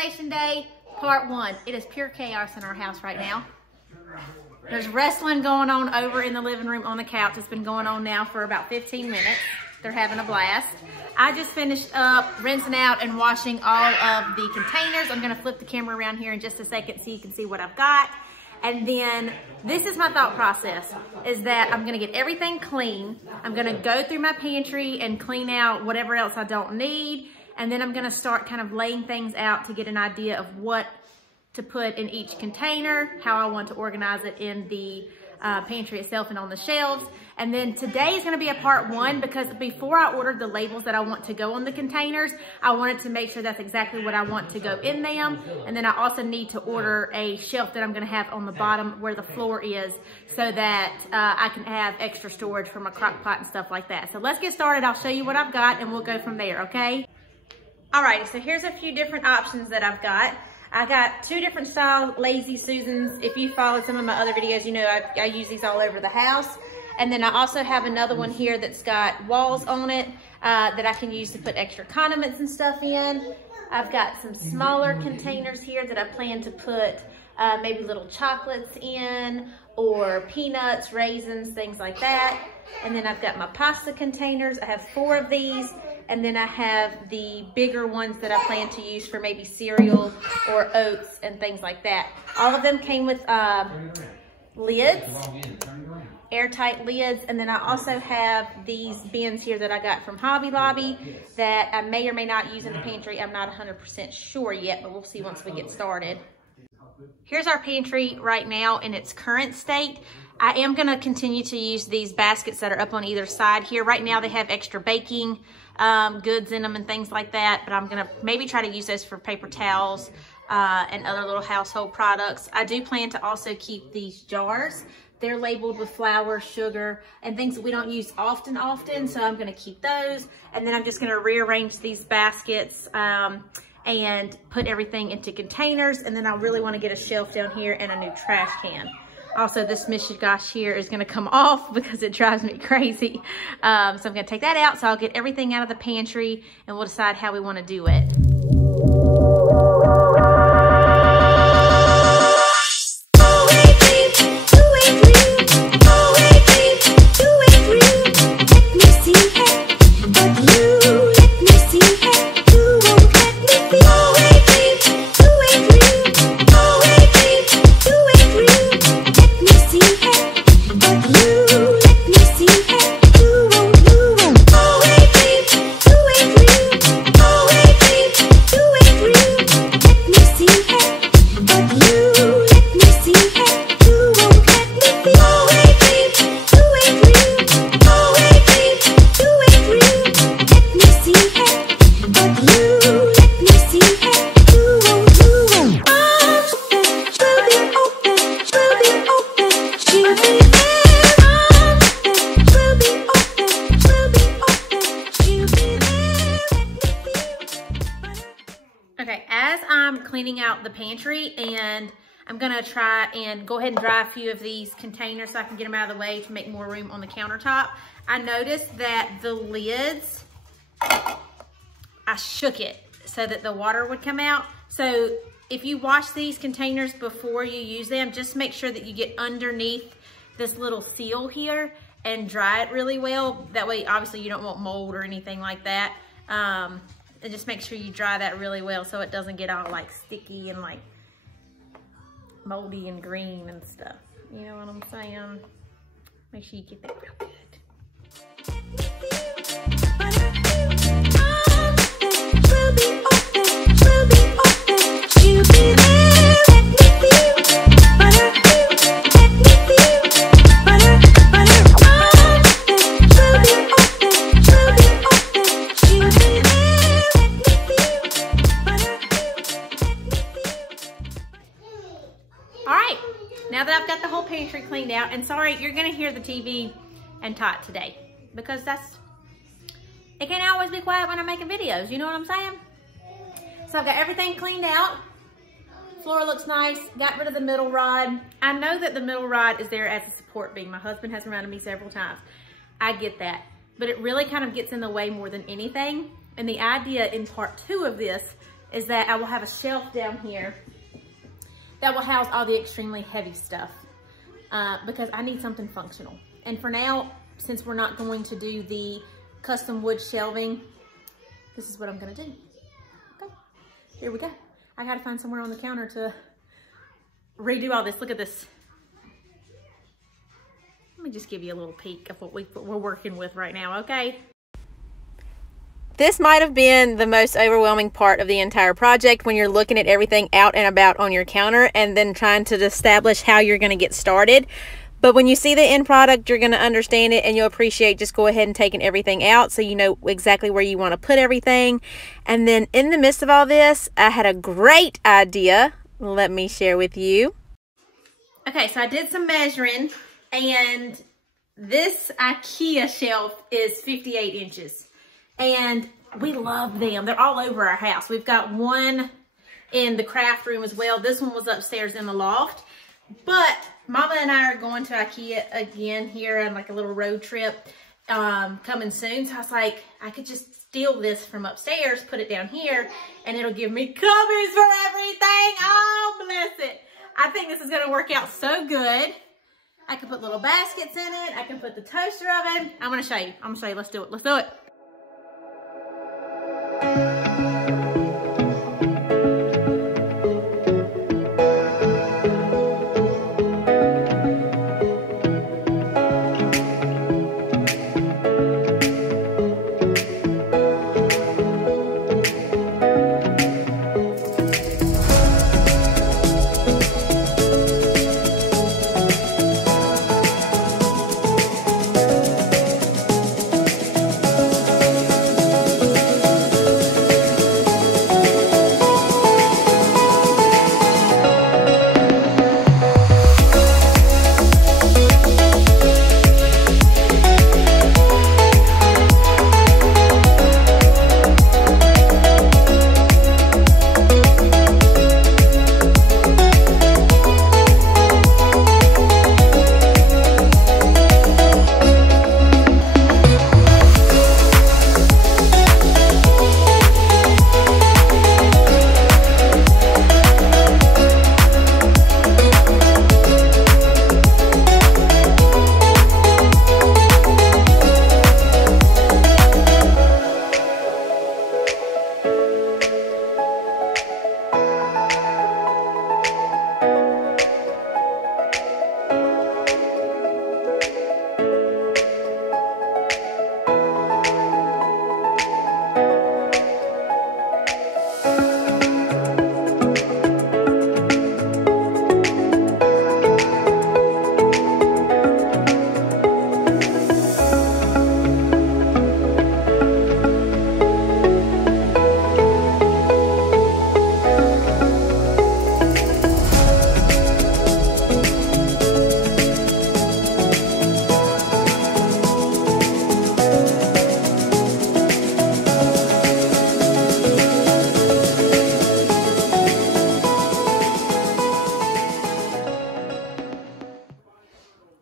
Organization Day, part 1. It is pure chaos in our house right now. There's wrestling going on over in the living room on the couch. It's been going on now for about 15 minutes. They're having a blast. I just finished up rinsing out and washing all of the containers. I'm gonna flip the camera around here in just a second so you can see what I've got. And then this is my thought process, is that I'm gonna get everything clean. I'm gonna go through my pantry and clean out whatever else I don't need. And then I'm gonna start kind of laying things out to get an idea of what to put in each container, how I want to organize it in the pantry itself and on the shelves. And then today is gonna be a part 1 because before I ordered the labels that I want to go on the containers, I wanted to make sure that's exactly what I want to go in them. And then I also need to order a shelf that I'm gonna have on the bottom where the floor is so that I can have extra storage for my crock pot and stuff like that. So let's get started. I'll show you what I've got and we'll go from there, okay? Alrighty, so here's a few different options that I've got. I got 2 different style Lazy Susans. If you followed some of my other videos, you know I use these all over the house. And then I also have another one here that's got walls on it that I can use to put extra condiments and stuff in. I've got some smaller containers here that I plan to put maybe little chocolates in or peanuts, raisins, things like that. And then I've got my pasta containers. I have 4 of these. And then I have the bigger ones that I plan to use for maybe cereal or oats and things like that. All of them came with lids, airtight lids. And then I also have these bins here that I got from Hobby Lobby that I may or may not use in the pantry. I'm not 100% sure yet, but we'll see once we get started. Here's our pantry right now in its current state. I am gonna continue to use these baskets that are up on either side here. Right now they have extra baking goods in them and things like that, but I'm gonna maybe try to use those for paper towels and other little household products. I do plan to also keep these jars. They're labeled with flour, sugar, and things that we don't use often, so I'm gonna keep those. And then I'm just gonna rearrange these baskets and put everything into containers. And then I really wanna get a shelf down here and a new trash can. Also, this Mishigash here is gonna come off because it drives me crazy. So I'm gonna take that out. So I'll get everything out of the pantry and we'll decide how we wanna do it. Okay, as I'm cleaning out the pantry, and I'm gonna try and go ahead and dry a few of these containers so I can get them out of the way to make more room on the countertop. I noticed that the lids, I shook it so that the water would come out. So if you wash these containers before you use them, just make sure that you get underneath this little seal here and dry it really well. That way, obviously you don't want mold or anything like that. And just make sure you dry that really well so it doesn't get all like sticky and like moldy and green and stuff. You know what I'm saying? Make sure you get that real good. Now that I've got the whole pantry cleaned out, and sorry, you're gonna hear the TV and Tot today because it can't always be quiet when I'm making videos, you know what I'm saying? So I've got everything cleaned out. Floor looks nice, got rid of the middle rod. I know that the middle rod is there as a support beam. My husband has reminded me several times. I get that, but it really kind of gets in the way more than anything. And the idea in part 2 of this is that I will have a shelf down here that will house all the extremely heavy stuff because I need something functional. And for now, since we're not going to do the custom wood shelving, this is what I'm gonna do. Okay, here we go. I gotta find somewhere on the counter to redo all this. Look at this. Let me just give you a little peek of what we're working with right now, okay? This might have been the most overwhelming part of the entire project when you're looking at everything out and about on your counter and then trying to establish how you're gonna get started. But when you see the end product, you're going to understand it and you'll appreciate just go ahead and taking everything out so you know exactly where you want to put everything. And then in the midst of all this, I had a great idea. Let me share with you. Okay, so I did some measuring and this Ikea shelf is 58 inches. And we love them. They're all over our house. We've got one in the craft room as well. This one was upstairs in the loft. But Mama and I are going to Ikea again here on like a little road trip coming soon. So I was like, I could just steal this from upstairs, put it down here, and it'll give me covers for everything. Oh, bless it. I think this is going to work out so good. I can put little baskets in it. I can put the toaster oven. I'm going to show you. I'm going to show you. Let's do it. Let's do it.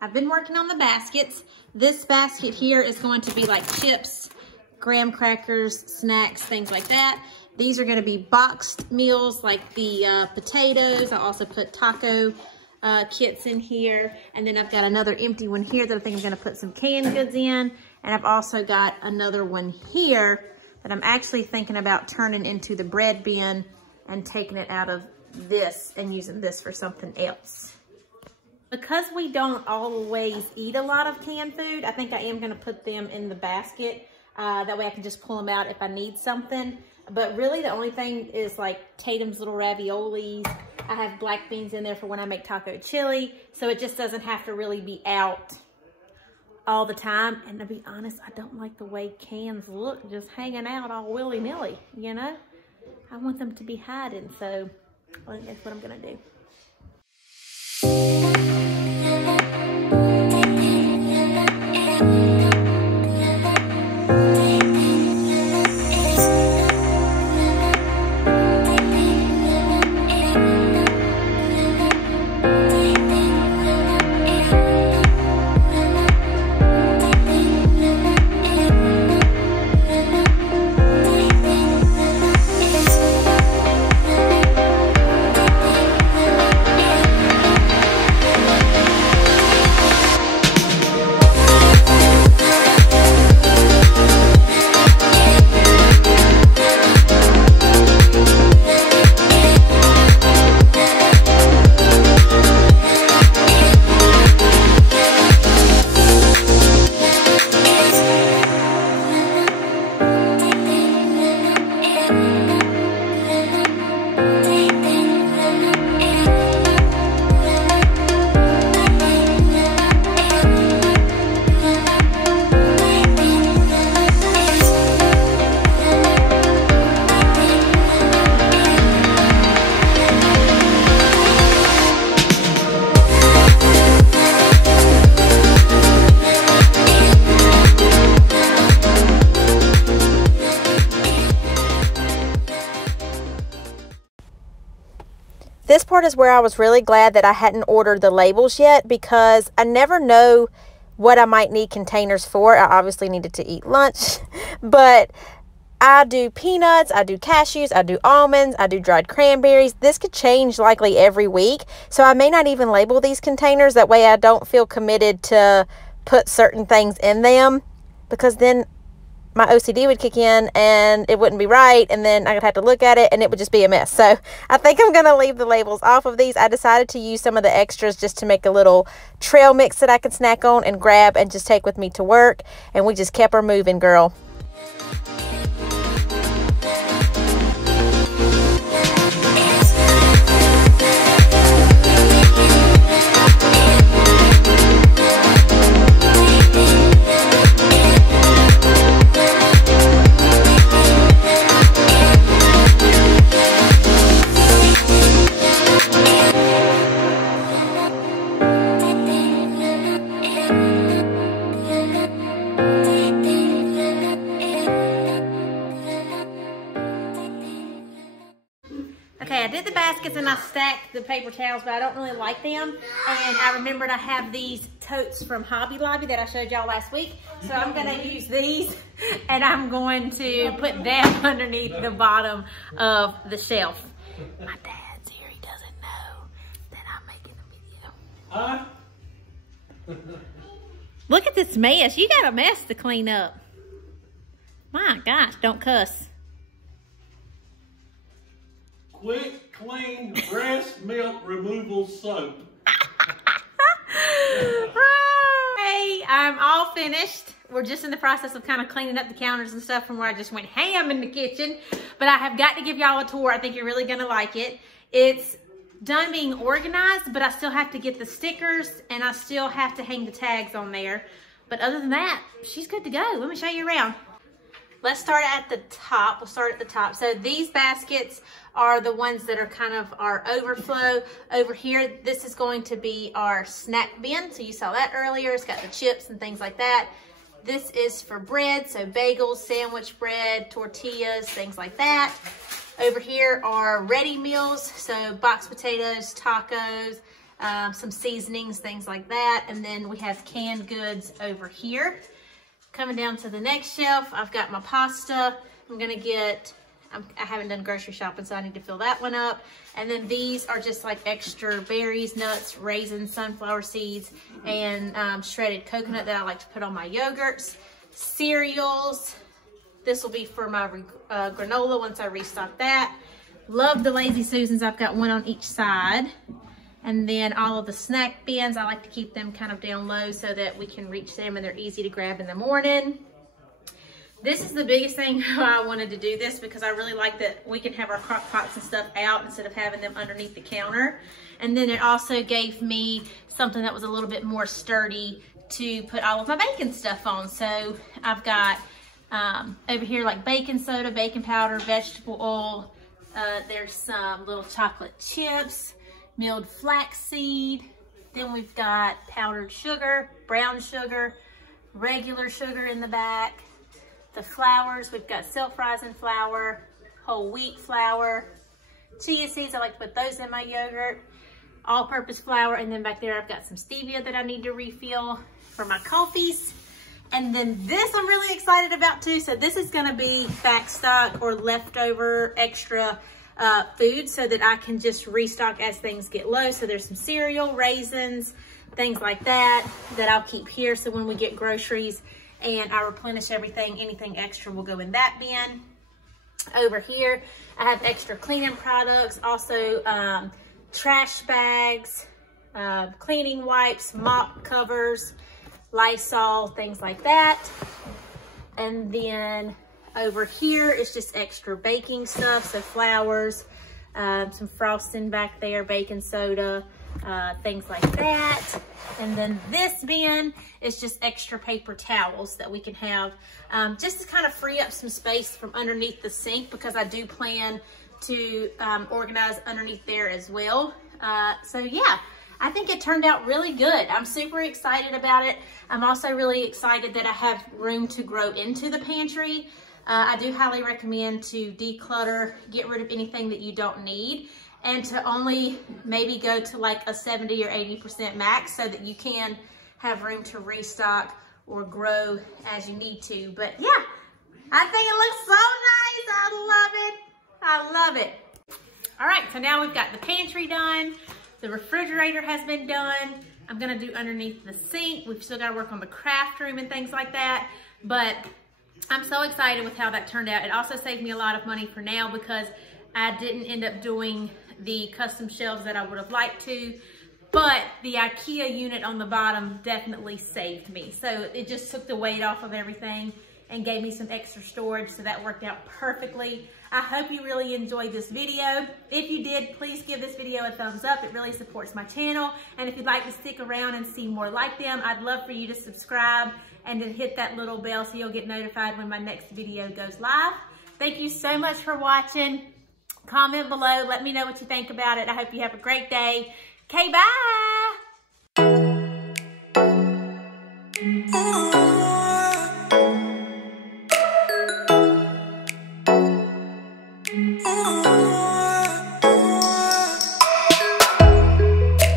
I've been working on the baskets. This basket here is going to be like chips, graham crackers, snacks, things like that. These are going to be boxed meals like the potatoes. I also put taco kits in here. And then I've got another empty one here that I think I'm going to put some canned goods in. And I've also got another one here that I'm actually thinking about turning into the bread bin and taking it out of this and using this for something else. Because we don't always eat a lot of canned food, I think I am going to put them in the basket. That way I can just pull them out if I need something. But really the only thing is like Tatum's little raviolis. I have black beans in there for when I make taco chili. So it just doesn't have to really be out all the time. And to be honest, I don't like the way cans look just hanging out all willy-nilly, you know? I want them to be hiding. So I think that's what I'm going to do. This part is where I was really glad that I hadn't ordered the labels yet, because I never know what I might need containers for. I obviously needed to eat lunch, but I do peanuts, I do cashews, I do almonds, I do dried cranberries. This could change likely every week, so I may not even label these containers. That way I don't feel committed to put certain things in them, because then my OCD would kick in and it wouldn't be right, and then I would have to look at it and it would just be a mess. So I think I'm going to leave the labels off of these. I decided to use some of the extras just to make a little trail mix that I could snack on and grab and just take with me to work, and we just kept her moving, girl. Okay, I did the baskets and I stacked the paper towels, but I don't really like them. And I remembered I have these totes from Hobby Lobby that I showed y'all last week. So I'm gonna use these and I'm going to put them underneath the bottom of the shelf. My dad's here, he doesn't know that I'm making a video. Look at this mess, you got a mess to clean up. My gosh, don't cuss. Quick, clean, breast milk removal soap. Hey, I'm all finished. We're just in the process of kind of cleaning up the counters and stuff from where I just went ham in the kitchen. But I have got to give y'all a tour. I think you're really going to like it. It's done being organized, but I still have to get the stickers and I still have to hang the tags on there. But other than that, she's good to go. Let me show you around. Let's start at the top. We'll start at the top. So these baskets are the ones that are kind of our overflow. Over here, this is going to be our snack bin. So you saw that earlier. It's got the chips and things like that. This is for bread, so bagels, sandwich bread, tortillas, things like that. Over here are ready meals, so boxed potatoes, tacos, some seasonings, things like that. And then we have canned goods over here. Coming down to the next shelf, I've got my pasta. I'm gonna get, I haven't done grocery shopping, so I need to fill that one up. And then these are just like extra berries, nuts, raisins, sunflower seeds, and shredded coconut that I like to put on my yogurts. Cereals. This will be for my granola once I restock that. Love the Lazy Susans. I've got one on each side. And then all of the snack bins, I like to keep them kind of down low so that we can reach them and they're easy to grab in the morning. This is the biggest thing why I wanted to do this, because I really like that we can have our crock pots and stuff out instead of having them underneath the counter. And then it also gave me something that was a little bit more sturdy to put all of my baking stuff on. So I've got over here like baking soda, baking powder, vegetable oil. There's some little chocolate chips, milled flaxseed. Then we've got powdered sugar, brown sugar, regular sugar in the back. The flours, we've got self-rising flour, whole wheat flour, chia seeds, I like to put those in my yogurt, all-purpose flour, and then back there I've got some stevia that I need to refill for my coffees. And then this I'm really excited about too. So this is gonna be back stock or leftover extra food so that I can just restock as things get low. So there's some cereal, raisins, things like that I'll keep here. So when we get groceries and I replenish everything, anything extra will go in that bin. Over here, I have extra cleaning products, also trash bags, cleaning wipes, mop covers, Lysol, things like that. And then over here is just extra baking stuff, so flours, some frosting back there, baking soda, things like that. And then this bin is just extra paper towels that we can have just to kind of free up some space from underneath the sink, because I do plan to organize underneath there as well. So yeah, I think it turned out really good. I'm super excited about it. I'm also really excited that I have room to grow into the pantry. I do highly recommend to declutter, get rid of anything that you don't need. and to only maybe go to like a 70 or 80% max so that you can have room to restock or grow as you need to. But yeah, I think it looks so nice. I love it. I love it. All right, so now we've got the pantry done. The refrigerator has been done. I'm gonna do underneath the sink. We've still gotta work on the craft room and things like that. But I'm so excited with how that turned out. It also saved me a lot of money for now because I didn't end up doing the custom shelves that I would have liked to. But the Ikea unit on the bottom definitely saved me. So it just took the weight off of everything and gave me some extra storage, so that worked out perfectly. I hope you really enjoyed this video. If you did, please give this video a thumbs up. It really supports my channel. And if you'd like to stick around and see more like them, I'd love for you to subscribe and then hit that little bell so you'll get notified when my next video goes live. Thank you so much for watching. Comment below, let me know what you think about it. I hope you have a great day. Okay, bye.